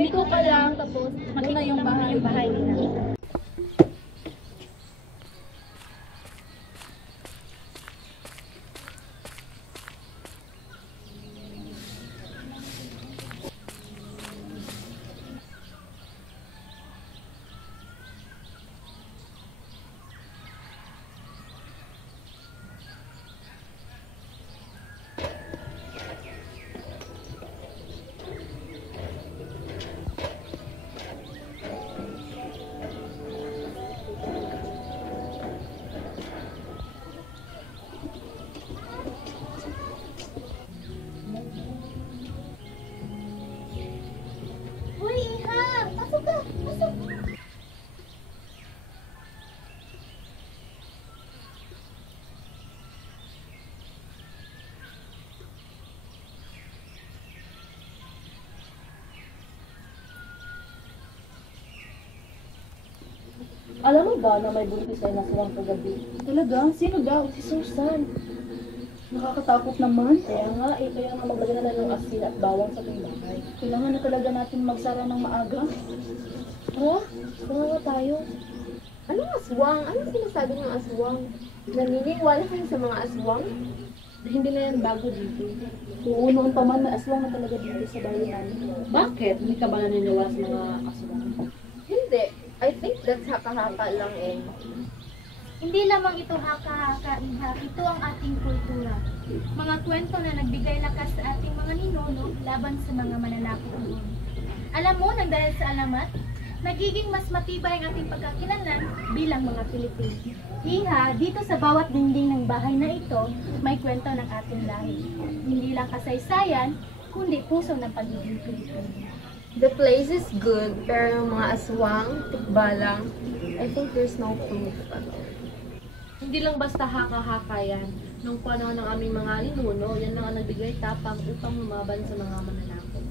Huminto ka lang, tapos makita yung bahay nila. Uy, Iha! Pasok ka! Pasok! Alam mo ba na may buntis ay nasuwang kagabi? Talaga? Sino daw? Si Susan. Nakakatakot naman. Kaya nga maglagay na ng asin at bawang sa ating bahay. Kailangan na talaga natin magsara ng maaga. Ha? Kawawa tayo. Anong aswang? Anong sinasabi ng aswang? Naniniwala kayo sa mga aswang? Hindi na yan bago dito. Oo, noon pa man may aswang na talaga dito sa bayan namin. Bakit? Hindi ka ba naniniwala sa mga aswang? Hindi. I think that's haka-haka lang eh. Hindi lamang ito haka-haka, Iha. Ito ang ating kultura. Mga kwento na nagbigay lakas sa ating mga ninuno laban sa mga mananakot noon. Alam mo, nang dahil sa alamat, nagiging mas matibay ang ating pagkakilanlan bilang mga Pilipino. Iha, dito sa bawat dingding ng bahay na ito, may kwento ng ating lahi. Hindi lang kasaysayan, kundi puso ng pagiging Pilipino. The place is good, pero yung mga aswang, tikbalang, I think there's no proof at all. Hindi lang basta haka-haka yan. Nung panahon ng aming mga ninuno, yan lang ang nagbigay tapang upang lumaban sa mga mananakot.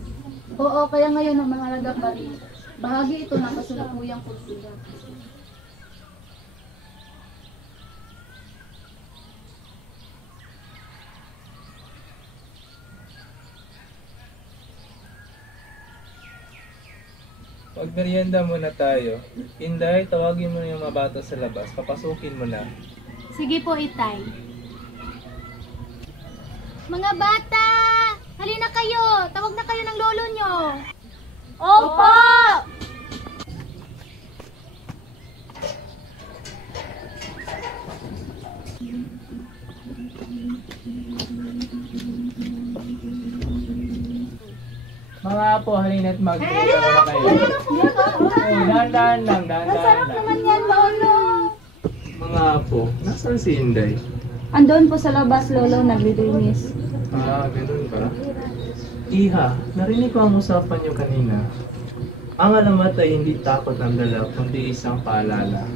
Oo, kaya ngayon ang mga halaga pa rin. Bahagi ito ng kasulukuyang kultura. Magmerienda muna tayo. Inday, tawagin mo na yung mga bata sa labas. Papasukin mo na. Sige po, Itay. Mga bata! Halina kayo! Tawag na kayo ng lolo nyo! Opo! Mga apo, halina't magmerienda muna kayo. Oh, dahan-dahan lang, dahan-dahan lang. yan, lolo! Mga apo, nasaan si Inday? Andun po sa labas, lolo, naglilinis. Ganun ba? Iha, narinig ko ang usapan niyo kanina. Ang alamat ay hindi takot ang dala, kundi isang paalala.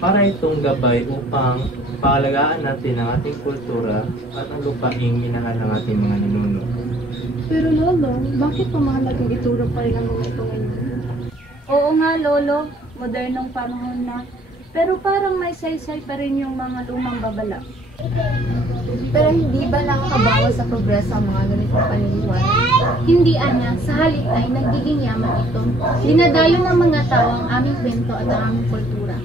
Para itong gabay upang paalagaan natin ang ating kultura at ang lupaing minahal ng ating mga ninuno. Pero lolo, bakit pamahalagang itulong pa rin ang mga ito ngayon? Oo nga, lolo. Modernong panahon na. Pero parang may saysay pa rin yung mga lumang babala. Pero hindi ba nakakabawas sa progreso ang mga ganitong paniniwala? Hindi, Ana. Sa halip ay nagiging yaman ito. Dinadayo ng mga tao ang aming kwento at ang aming kultura.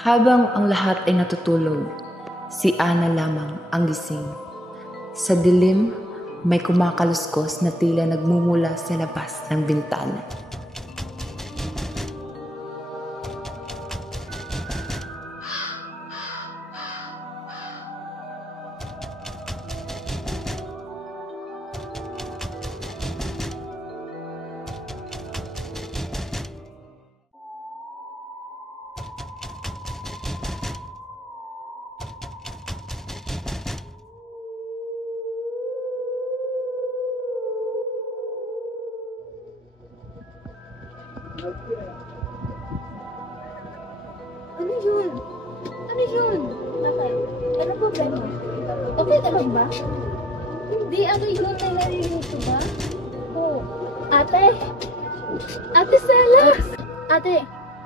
Habang ang lahat ay natutulog, si Ana lamang ang gising. Sa dilim, may kumakaluskos na tila nagmumula sa labas ng bintana. Ano yun? Ano yun? Bakit? Ano problema? Okay ka lang ba? Hindi, ano yun? May narinig ko ba? Oo. Ate! Ate Sela! Ate!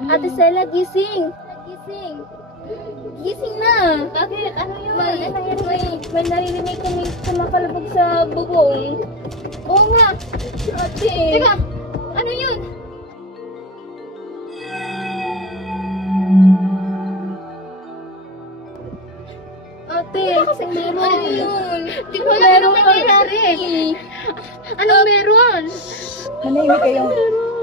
Ate Sela, gising! Gising! Gising na! Bakit? Ano yun? May narinig kami kumakalabog sa bubong. Oo nga! Ate! Teka! Ano yun? Ate! Kasi meron! Ano yun? Di ko alam anong nangyayari! Anong meron? Manahimik kayo.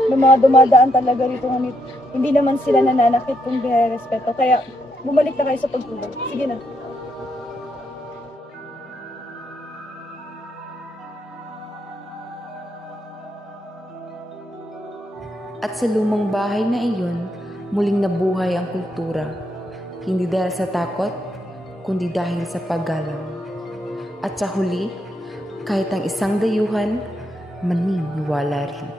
May mga dumadaan talaga rito, ngunit hindi naman sila nananakit kung respeto. Kaya bumalik na kayo sa pagtulog. Sige na. At sa lumang bahay na iyon, muling nabuhay ang kultura. Hindi dahil sa takot, kundi dahil sa paggalang. At sa huli, kahit ang isang dayuhan, maniniwala rin.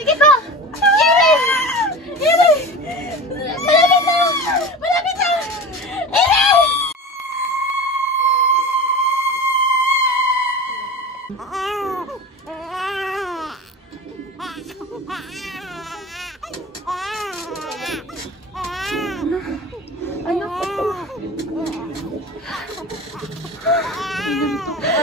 Sige pa! Iris! Iris! Malapit na! Malapit na! Iris! Ano po? Pinuntok ka.